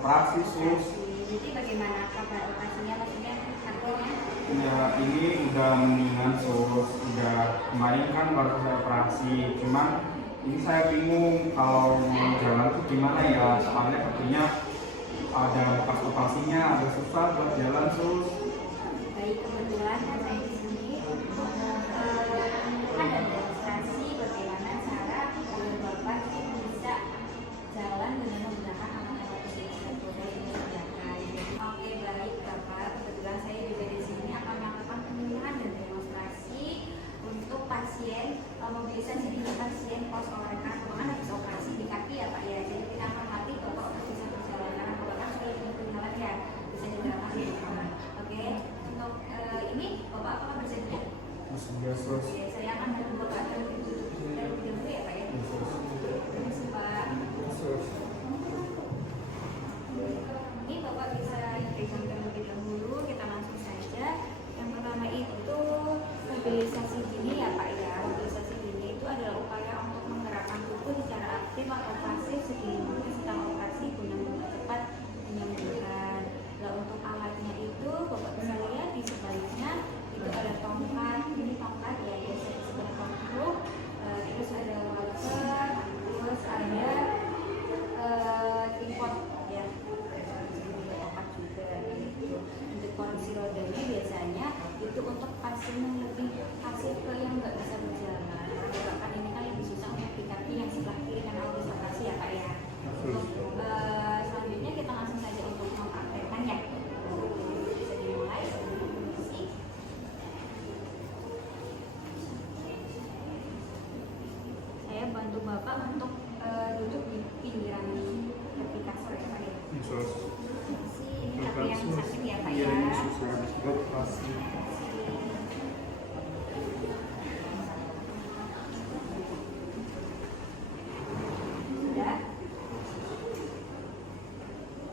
operasi sus. Jadi bagaimana kabar operasinya, maksudnya hasilnya? Ya ini udah mendingan sus, udah kemarin kan baru selesai operasi, cuman ini saya bingung kalau mau jalan tuh gimana ya, soalnya katanya ada bekas operasinya, ada susah buat jalan sus. Baik, kebetulan kan saya di sini kan ada demonstrasi bagaimana cara agar Bapak bisa jalan dengan menggunakan alat-alat yang ini disediakan. Oke, baik Bapak, kebetulan saya juga di sini akan melakukan penyuluhan dan demonstrasi untuk pasien, mobilisasi di pasien pos olahraga keuangan habis operasi di kaki ya Pak ya. Jadi kita akan latih Bapak untuk bisa berjalan karena Bapak kan sudah punya kenalan ya, bisa digerakkan di rumah. Oke, untuk ini Bapak apakah bersedia? Bersedia sus. Oke, saya akan bantu Bapak terlebih dahulu ya Pak ya. Terima Pak. Ini Bapak bisa dipegang terlebih dahulu, kita langsung saja. Yang pertama itu mobilisasi dini ya Pak ya. Mobilisasi dini itu adalah upaya untuk menggerakkan tubuh secara aktif atau pasif sedini sedang operasi guna mempercepat penyembuhan. Nah, untuk alatnya itu Bapak bisa lihat di sebaliknya itu ada tongkat, ini tongkat ya, biasa disebut tongkruk, terus ada walker, terus ada tripod ya, tongkat juga gitu. Untuk kondisi rodanya biasanya itu untuk pasien yang lebih pasif ke yang nggak bisa berjalan. Karena kan ini kan lebih susah untuk di kaki yang sebelah kiri karena harus operasi ya Pak ya. Untuk selanjutnya kita langsung saja untuk mempraktekkannya. Bisa dimulai sebelum kondisi. Saya bantu Bapak untuk duduk di pinggiran tepi kasur ya Pak ya. Sus. Ini kaki yang sakit ya Pak Iya, ya. ini susah habis operasi. Sudah.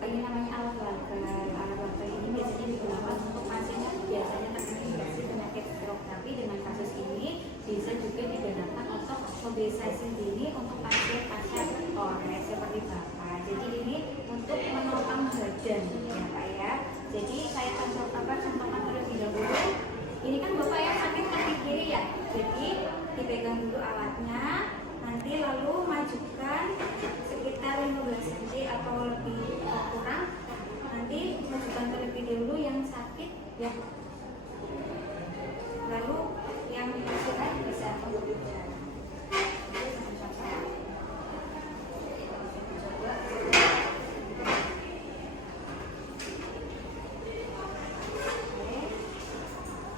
Ini namanya alat walker. Alat walker ini biasanya digunakan untuk pasien yang biasanya terinfeksi penyakit stroke. Tapi dengan kasus ini bisa juga digunakan untuk mobilisasi dini untuk pasien-pasien kores seperti Bapak. Jadi ini untuk menopang badan ya Pak ya. Jadi saya contohkan terlebih dahulu. Ini kan Bapak yang sakit kaki kiri ya. Jadi dipegang dulu alatnya, nanti lalu majukan sekitar 15 cm atau lebih kurang. Nanti majukan terlebih dahulu yang sakit ya. Lalu yang sehat bisa berjalan.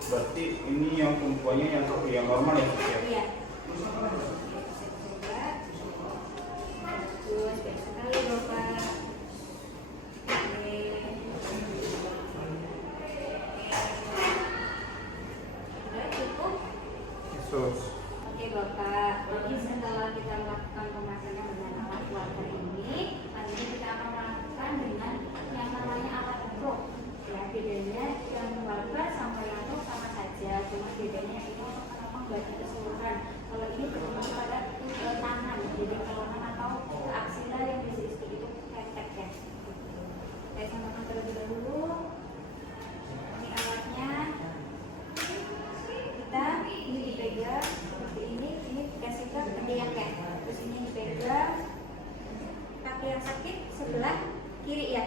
Berarti ini yang tumpuannya yang seperti yang normal ya sus ya? Iya. Bagus, baik sekali Bapak. Oke. Sudah cukup? Sus. Oke Bapak, jadi setelah kita melakukan pemasangan dengan alat walker ini, nanti kita akan melakukan dengan yang namanya alat rope. Ya, bedanya yang walker sama yang rope sama saja, cuma bedanya ini untuk menopang badan keseluruhan. Kalau ini berfungsi pada tangan, jadi kelemahan atau aksila yang bisa disebut itu ketek ya. Saya samakan terlebih dahulu. Ini alatnya. Kita ini dipegang seperti ini dikasih ke kaki yang kayak, terus ini dipegang kaki yang sakit sebelah kiri ya.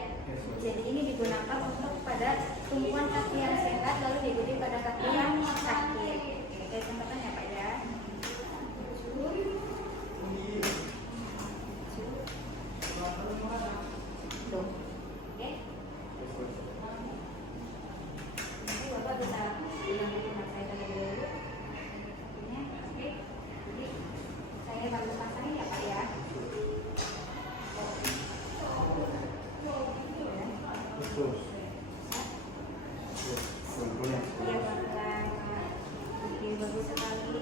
Jadi ini digunakan untuk pada tumpuan kaki yang sehat lalu diikuti pada kaki yang sakit. Oke, contohnya ya Pak ya. Tuh. Oke. Nanti Bapak bisa bilang ke saya terlebih dahulu. Oke. Jadi saya bantu pasangin ya Pak ya. Sus. Contohnya. Iya Bapak. Oke, bagus sekali.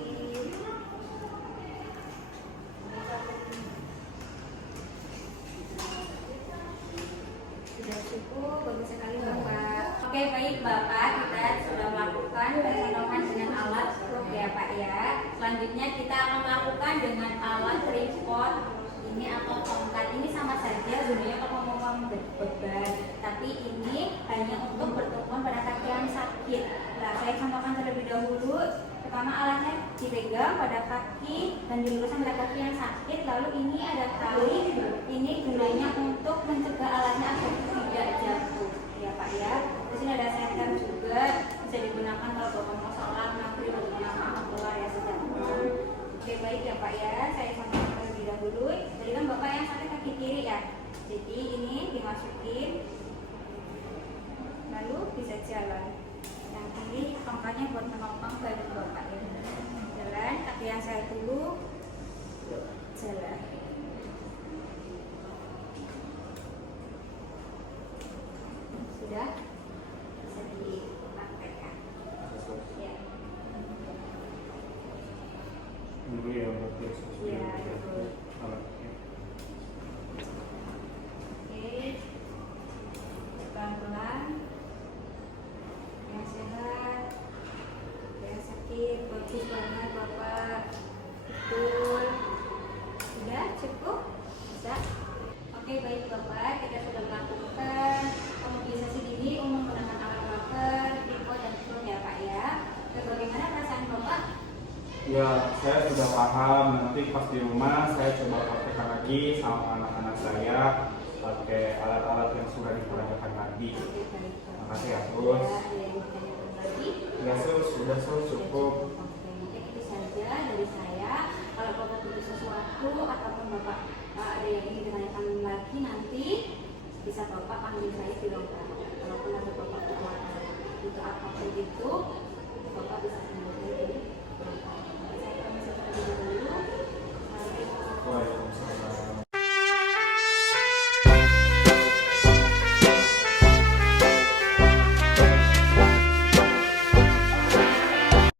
Sudah cukup, bagus sekali Bapak. Oke baik Bapak, kita sudah melakukan percolokan dengan alat rope ya Pak ya. Selanjutnya kita akan melakukan dengan alat tripod ini atau tongkat. Ini sama saja gunanya kalau mau dahulu pertama alatnya dipegang pada kaki dan diluruskan pada kaki yang sakit. Lalu ini ada tali, ini gunanya untuk mencegah alatnya agar tidak jatuh ya Pak ya. Terus ini ada senter juga, bisa digunakan kalau Bapak mau sholat maghrib atau mau keluar ya sejahtera. Oke baik ya Pak ya, saya sampaikan terlebih dahulu. Jadi kan Bapak yang sakit kaki kiri ya, jadi ini dimasukin lalu bisa jalan. Yang kiri tongkatnya buat menopang badan Bapak ya. Jalan, kaki yang saya dulu jalan. Sudah bisa dipraktekkan ya. Dulu ya berarti Iya, betul. alatnya. Oke, pelan-pelan, yang sehat, yang sakit, bagus banget Bapak, betul. Sudah cukup? Bisa? Oke baik Bapak, kita sudah melakukan mobilisasi dini umum menggunakan alat waker, pico dan spoon ya Pak ya. Dan bagaimana perasaan Bapak? Ya, saya sudah paham. Nanti pas di rumah saya coba praktekkan lagi sama anak-anak saya pakai alat-alat yang sudah diperagakan tadi. Oke baik Bapak. Terima kasih ya, Sus. Ya, ada yang ditanyakan lagi? Ya, Sus, sudah Sus, cukup. Oke, mungkin itu saja dari saya. Kalau Bapak butuh sesuatu ataupun Bapak ada yang ingin ditanyakan lagi nanti bisa Bapak panggil saya di longgar. Kalaupun ada Bapak butuh apapun itu, Bapak bisa panggil saya di longgar. Saya